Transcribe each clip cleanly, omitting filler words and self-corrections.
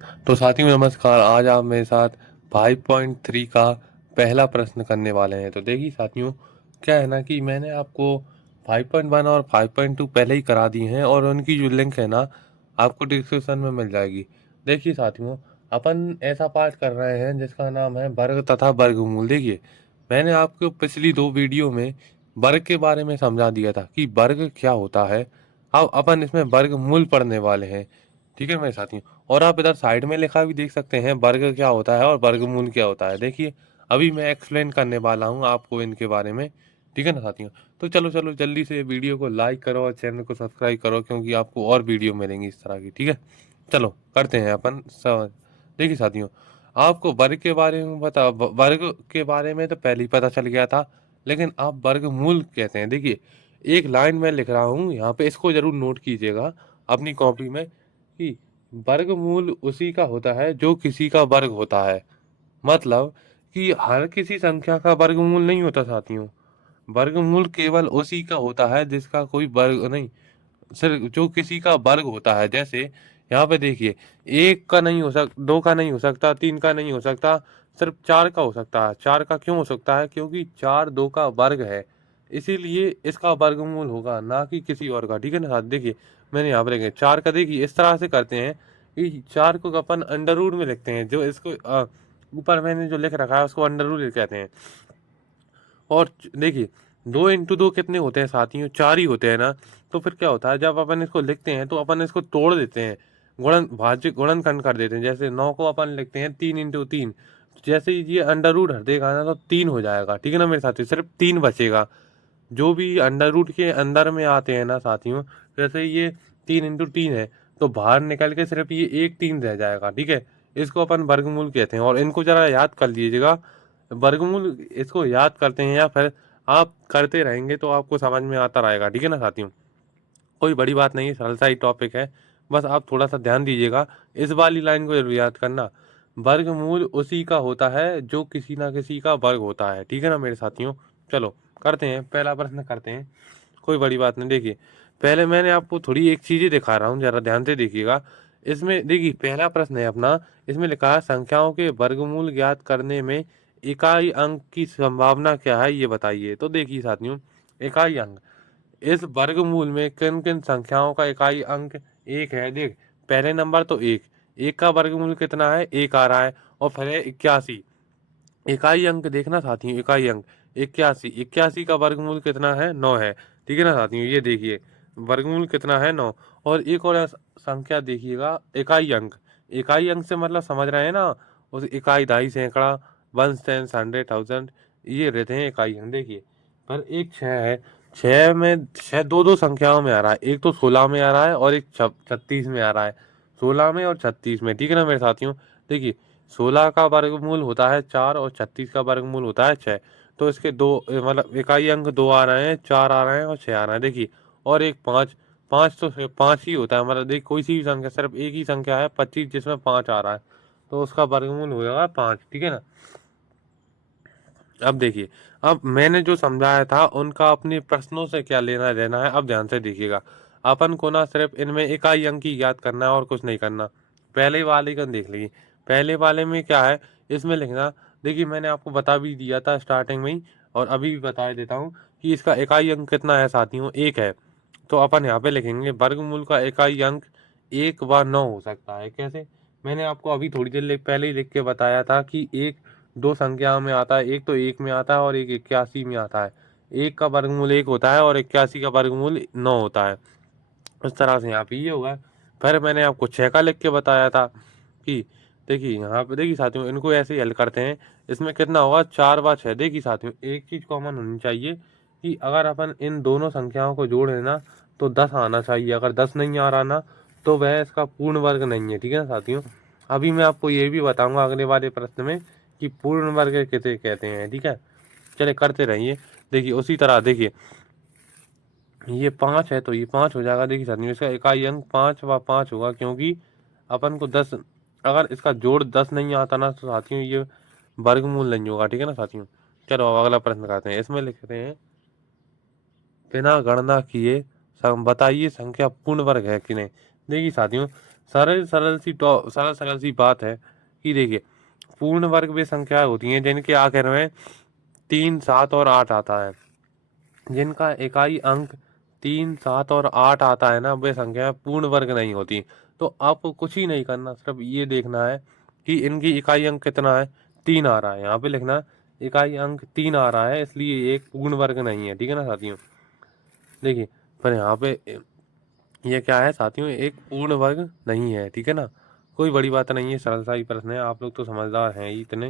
तो साथियों नमस्कार। आज आप मेरे साथ 5.3 का पहला प्रश्न करने वाले हैं। तो देखिए साथियों, क्या है ना कि मैंने आपको 5.1 और 5.2 पहले ही करा दी हैं और उनकी जो लिंक है ना आपको डिस्क्रिप्शन में मिल जाएगी। देखिए साथियों, अपन ऐसा पाठ कर रहे हैं जिसका नाम है वर्ग तथा वर्गमूल। देखिए, मैंने आपको पिछली 2 वीडियो में वर्ग के बारे में समझा दिया था कि वर्ग क्या होता है। अब अपन इसमें वर्गमूल पढ़ने वाले हैं। ठीक है मेरे साथियों, और आप इधर साइड में लिखा भी देख सकते हैं वर्ग क्या होता है और वर्गमूल क्या होता है। देखिए, अभी मैं एक्सप्लेन करने वाला हूँ आपको इनके बारे में। ठीक है ना साथियों, तो चलो चलो जल्दी से वीडियो को लाइक करो और चैनल को सब्सक्राइब करो, क्योंकि आपको और वीडियो मिलेंगी इस तरह की। ठीक है, चलो करते हैं अपन समझ। देखिए साथियों, आपको वर्ग के बारे में वर्ग के बारे में तो पहले ही पता चल गया था, लेकिन आप वर्गमूल कहते हैं। देखिए, एक लाइन में लिख रहा हूँ यहाँ पे, इसको जरूर नोट कीजिएगा अपनी कॉपी में कि वर्गमूल उसी का होता है जो किसी का वर्ग होता है। मतलब कि हर किसी संख्या का वर्गमूल नहीं होता साथियों। वर्गमूल केवल उसी का होता है जिसका कोई वर्ग नहीं, सिर्फ जो किसी का वर्ग होता है। जैसे यहाँ पे देखिए, एक का नहीं हो सक, दो का नहीं हो सकता, तीन का नहीं हो सकता, सिर्फ चार का हो सकता है। चार का क्यों हो सकता है? क्योंकि चार दो का वर्ग है, इसीलिए इसका वर्गमूल होगा, ना कि किसी और का। ठीक है ना साथ? देखिए, मैंने यहाँ पर देखिए चार का, देखिए इस तरह से करते हैं कि चार को अपन अंडर रूट में लिखते हैं। जो इसको ऊपर मैंने जो लिख रखा है उसको अंडर रूट कहते हैं। और देखिए, 2 इंटू 2 कितने होते हैं साथियों? चार ही होते हैं ना। तो फिर क्या होता है, जब अपन इसको लिखते हैं तो अपन इसको तोड़ देते हैं, गुणन भाज्य गुणनखंड कर देते हैं। जैसे 9 को अपन लिखते हैं 3 इंटू 3, जैसे ही ये अंडर रूट हट देगा ना तो 3 हो जाएगा। ठीक है ना मेरे साथियों, सिर्फ 3 बचेगा। जो भी अंडर रूट के अंदर में आते हैं ना साथियों, जैसे ये 3 इंटू 3 है, तो बाहर निकल के सिर्फ ये एक 3 रह जाएगा। ठीक है, इसको अपन वर्गमूल कहते हैं। और इनको जरा याद कर लीजिएगा, वर्गमूल इसको याद करते हैं या फिर आप करते रहेंगे तो आपको समझ में आता रहेगा। ठीक है ना साथियों, कोई बड़ी बात नहीं है, सरल सा ही टॉपिक है। बस आप थोड़ा सा ध्यान दीजिएगा, इस वाली लाइन को जरूर याद करना। वर्गमूल उसी का होता है जो किसी ना किसी का वर्ग होता है। ठीक है ना मेरे साथियों, चलो करते हैं, पहला प्रश्न करते हैं। कोई बड़ी बात नहीं। देखिए, पहले मैंने आपको थोड़ी एक चीजें दिखा रहा हूँ, जरा ध्यान से देखिएगा। इसमें देखिए पहला प्रश्न है अपना, इसमें लिखा है संख्याओं के वर्गमूल ज्ञात करने में इकाई अंक की संभावना क्या है, ये बताइए। तो देखिए साथियों, इकाई अंक, इस वर्गमूल में किन किन संख्याओं का इकाई अंक एक है। देख, पहले नंबर तो एक, एक का वर्गमूल कितना है? एक आ रहा है। और फिर है 81, इकाई अंक देखना साथियों, इकाई अंक 81, 81 का वर्गमूल कितना है? 9 है। ठीक है ना साथियों, ये देखिए वर्गमूल कितना है? 9। और एक और संख्या देखिएगा, इकाई अंक, इकाई अंक से मतलब समझ रहे हैं ना, उस इकाई, दहाई, सैकड़ा, वन, टेंस, हंड्रेड, थाउजेंड, ये रहते हैं इकाई अंक। देखिए, पर एक छः है, छः में छः दो दो संख्याओं में आ रहा है, एक तो 16 में आ रहा है और एक 36 में आ रहा है। 16 में और 36 में। ठीक है ना मेरे साथियों, देखिए 16 का वर्गमूल होता है 4 और 36 का वर्गमूल होता है 6। तो इसके दो मतलब इकाई अंक दो आ रहे हैं, 4 आ रहे हैं और 6 आ रहे हैं। देखिए, और एक 5, 5 तो 5 ही होता है। मतलब देखिए, कोई सी भी संख्या, सिर्फ एक ही संख्या है 25 जिसमें 5 आ रहा है, तो उसका वर्गमूल हो जाएगा 5। ठीक है ना। अब देखिए, अब मैंने जो समझाया था उनका अपने प्रश्नों से क्या लेना देना है, अब ध्यान से देखिएगा। अपन को ना सिर्फ इनमें इकाई अंक ही याद करना है और कुछ नहीं करना। पहले वाले का देख लीजिए, पहले वाले में क्या है, इसमें लिखना। देखिए, मैंने आपको बता भी दिया था स्टार्टिंग में ही, और अभी भी बता देता हूँ कि इसका इकाई अंक कितना है साथियों? एक है। तो अपन यहाँ पे लिखेंगे वर्गमूल का इकाई अंक 1 व 9 हो सकता है। कैसे? मैंने आपको अभी थोड़ी देर पहले ही लिख के बताया था कि एक दो संख्याओं में आता है, एक तो एक में आता है और एक 81 में आता है। एक का वर्गमूल एक होता है और 81 का वर्गमूल 9 होता है। इस तरह से यहाँ पे ये होगा। फिर मैंने आपको 6 का लिख के बताया था कि देखिए यहाँ पे, देखिए साथियों, इनको ऐसे ही हल करते हैं। इसमें कितना होगा? 4 व 6। देखिए साथियों, एक चीज कॉमन होनी चाहिए कि अगर अपन इन दोनों संख्याओं को जोड़े ना तो 10 आना चाहिए। अगर 10 नहीं आ रहा ना तो वह इसका पूर्ण वर्ग नहीं है। ठीक है ना साथियों, अभी मैं आपको ये भी बताऊंगा अगले वाले प्रश्न में कि पूर्ण वर्ग किसे कहते हैं। ठीक है, चले करते रहिए। देखिए उसी तरह देखिए, ये 5 है तो ये 5 हो जाएगा। देखिए साथियों, इसका इकाई अंक 5 व 5 होगा, क्योंकि अपन को 10, अगर इसका जोड़ 10 नहीं आता ना तो साथियों ये वर्गमूल नहीं होगा। ठीक है ना साथियों, चलो अब अगला प्रश्न करते हैं। इसमें लिखते हैं, बिना गणना किए बताइए संख्या पूर्ण वर्ग है कि नहीं। देखिए साथियों, सरल सरल सी बात है कि देखिए, पूर्ण वर्ग वे संख्याएं होती हैं जिनके आखिर में 3, 7 और 8 आता है। जिनका इकाई अंक 3, 7 और 8 आता है ना, वे संख्याएं पूर्ण वर्ग नहीं होती। तो आपको कुछ ही नहीं करना, सिर्फ ये देखना है कि इनकी इकाई अंक कितना है, 3 आ रहा है। यहाँ पे लिखना इकाई अंक 3 आ रहा है, इसलिए एक पूर्ण वर्ग नहीं है। ठीक है ना साथियों। देखिए, पर यहाँ पे ये क्या है साथियों, एक पूर्ण वर्ग नहीं है। ठीक है ना, कोई बड़ी बात नहीं है, सरल सा ही प्रश्न है। आप लोग तो समझदार हैं ही इतने,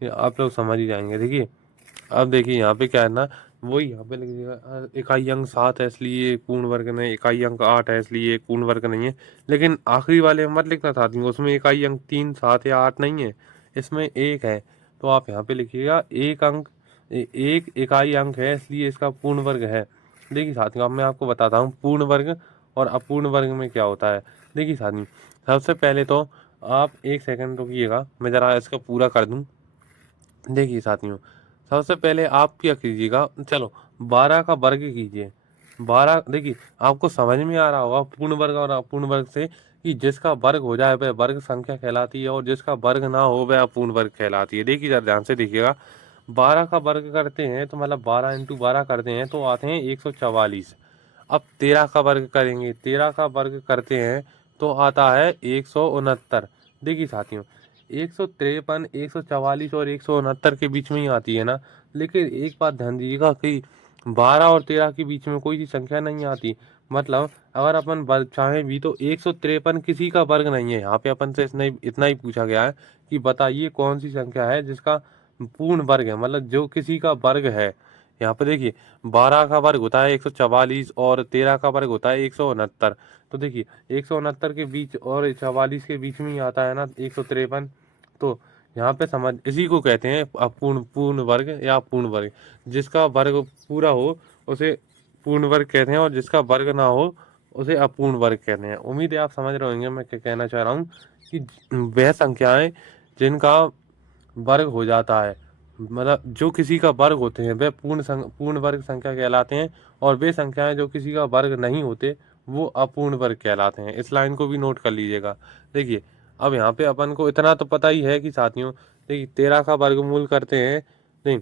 ये आप लोग समझ ही जाएंगे। देखिए, अब देखिए यहाँ पे क्या है ना, वही यहाँ पे लिखिएगा इकाई अंक 7 है इसलिए एक पूर्ण वर्ग नहीं, इकाई अंक 8 है इसलिए एक पूर्ण वर्ग नहीं है। लेकिन आखिरी वाले में मत लिखना साथियों, उसमें इकाई अंक 3, 7 या 8 नहीं है, इसमें एक है। तो आप यहाँ पे लिखिएगा एक अंक, एक इकाई अंक है इसलिए इसका पूर्ण वर्ग है। देखिए साथियों, अब मैं आपको बताता हूँ पूर्ण वर्ग और अपूर्ण वर्ग में क्या होता है। देखिए साथियों, सबसे पहले तो आप एक सेकंड रुकिएगा, मैं ज़रा इसका पूरा कर दूँ। देखिए साथियों, सबसे पहले आप क्या कीजिएगा, चलो 12 का वर्ग कीजिए। 12, देखिए आपको समझ में आ रहा होगा पूर्ण वर्ग और अपूर्ण वर्ग से कि जिसका वर्ग हो जाए वह वर्ग संख्या कहलाती है और जिसका वर्ग ना हो वह अपूर्ण वर्ग कहलाती है। देखिए जरा ध्यान से देखिएगा, 12 का वर्ग करते हैं तो मतलब 12 इंटू 12 करते हैं तो आते हैं 144। अब 13 का वर्ग करेंगे, 13 का वर्ग करते हैं तो आता है 169। देखिए साथियों, 153, 144 और 169 के बीच में ही आती है ना। लेकिन एक बात ध्यान दीजिएगा कि 12 और 13 के बीच में कोई सी संख्या नहीं आती। मतलब अगर अपन वर्ग चाहें भी तो 153 किसी का वर्ग नहीं है। यहाँ पे अपन से इतना ही पूछा गया है कि बताइए कौन सी संख्या है जिसका पूर्ण वर्ग है, मतलब जो किसी का वर्ग है। यहाँ पे देखिए, 12 का वर्ग होता है 144 और 13 का वर्ग होता है 169। तो देखिए 169 के बीच और 44 के बीच में ही आता है ना 153। तो यहाँ पे समझ, इसी को कहते हैं अपूर्ण पूर्ण वर्ग या अपूर्ण वर्ग। जिसका वर्ग पूरा हो उसे पूर्ण वर्ग कहते हैं और जिसका वर्ग ना हो उसे अपूर्ण वर्ग कहते हैं। उम्मीद है आप समझ रहे होंगे मैं क्या कहना चाह रहा हूँ कि वह संख्याएं जिनका वर्ग हो जाता है, मतलब जो किसी का वर्ग होते हैं वे पूर्ण वर्ग संख्या कहलाते हैं और वे संख्याएं जो किसी का वर्ग नहीं होते वो अपूर्ण वर्ग कहलाते हैं। इस लाइन को भी नोट कर लीजिएगा। देखिए, अब यहाँ पे अपन को इतना तो पता ही है कि साथियों, देखिए 13 का वर्गमूल करते हैं, नहीं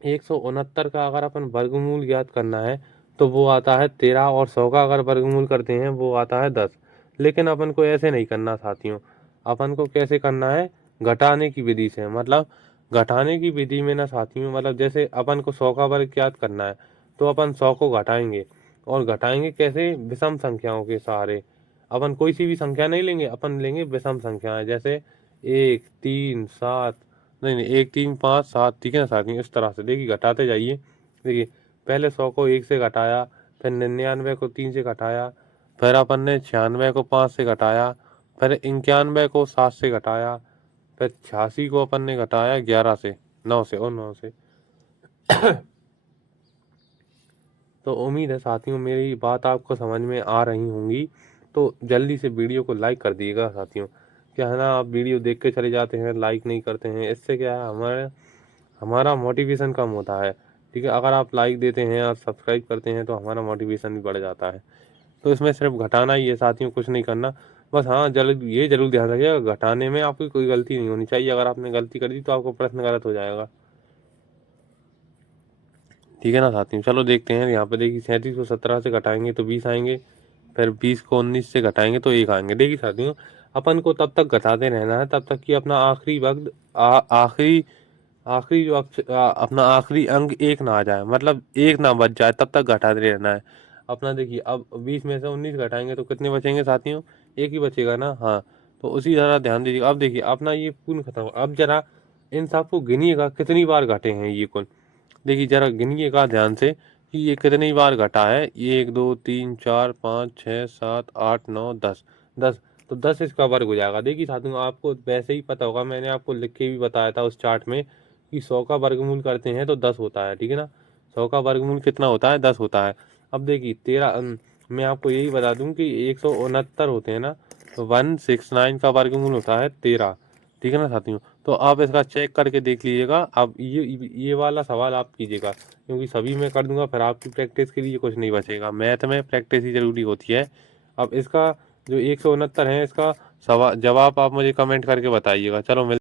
169 का अगर अपन वर्गमूल ज्ञात करना है तो वो आता है 13 और 100 का अगर वर्गमूल करते हैं वो आता है 10। लेकिन अपन को ऐसे नहीं करना साथियों, अपन को कैसे करना है, घटाने की विधि से। मतलब घटाने की विधि में ना साथियों, मतलब जैसे अपन को 100 का वर्ग ज्ञात करना है तो अपन 100 को घटाएंगे। और घटाएंगे कैसे, विषम संख्याओं के सहारे। अपन कोई सी भी संख्या नहीं लेंगे, अपन लेंगे विषम संख्याएं, जैसे 1, 3, 7, नहीं नहीं 1, 3, 5, 7। ठीक है ना साथियों, इस तरह से देखिए घटाते जाइए। देखिए पहले 100 को 1 से घटाया, फिर 99 को 3 से घटाया, फिर अपन ने 96 को 5 से घटाया, फिर 91 को 7 से घटाया, फिर 86 को अपन ने घटाया 11 से, 9 से और 9 से। तो उम्मीद है साथियों मेरी बात आपको समझ में आ रही होंगी। तो जल्दी से वीडियो को लाइक कर दिएगा साथियों। क्या है ना, आप वीडियो देख के चले जाते हैं, लाइक नहीं करते हैं, इससे क्या है हमारा मोटिवेशन कम होता है। ठीक है, अगर आप लाइक देते हैं और सब्सक्राइब करते हैं तो हमारा मोटिवेशन भी बढ़ जाता है। तो इसमें सिर्फ घटाना ही है साथियों, कुछ नहीं करना। बस हाँ, ये जरूर ध्यान रखिएगा घटाने में आपकी कोई गलती नहीं होनी चाहिए। अगर आपने गलती कर दी तो आपको प्रश्न गलत हो जाएगा। ठीक है ना साथियों, चलो देखते हैं। यहाँ पे देखिए 37 को 17 से घटाएंगे तो 20 आएंगे, फिर 20 को 19 से घटाएंगे तो 1 आएंगे। देखिए साथियों, अपन को तब तक घटाते रहना है तब तक कि अपना आखिरी वक्त आखिरी आखिरी जो अपना आखिरी अंक 1 ना आ जाए, मतलब 1 ना बच जाए, तब तक घटाते रहना है अपना। देखिए अब 20 में से 19 घटाएंगे तो कितने बचेंगे साथियों, 1 ही बचेगा ना। हाँ, तो उसी तरह ध्यान दीजिएगा। अब देखिए अपना ये पूर्ण खत्म। अब जरा इन सबको गिनिएगा कितनी बार घटे हैं ये कुल। देखिए जरा गिनिएगा ध्यान से कि ये कितनी बार घटा है। 1, 2, 3, 4, 5, 6, 7, 8, 9, 10। 10, तो 10 इसका वर्ग हो जाएगा। देखिए साथियों, आपको वैसे ही पता होगा, मैंने आपको लिख के भी बताया था उस चार्ट में कि 100 का वर्गमूल करते हैं तो 10 होता है। ठीक है ना, 100 का वर्गमूल कितना होता है, 10 होता है। अब देखिए 13, मैं आपको यही बता दूं कि 169 होते हैं ना, तो 169 का वर्गमूल होता है 13। ठीक है ना साथियों, तो आप इसका चेक करके देख लीजिएगा। आप ये वाला सवाल आप कीजिएगा, क्योंकि सभी मैं कर दूंगा फिर आपकी प्रैक्टिस के लिए कुछ नहीं बचेगा। मैथ में प्रैक्टिस ही जरूरी होती है। अब इसका जो 169 है इसका जवाब आप मुझे कमेंट करके बताइएगा। चलो मिल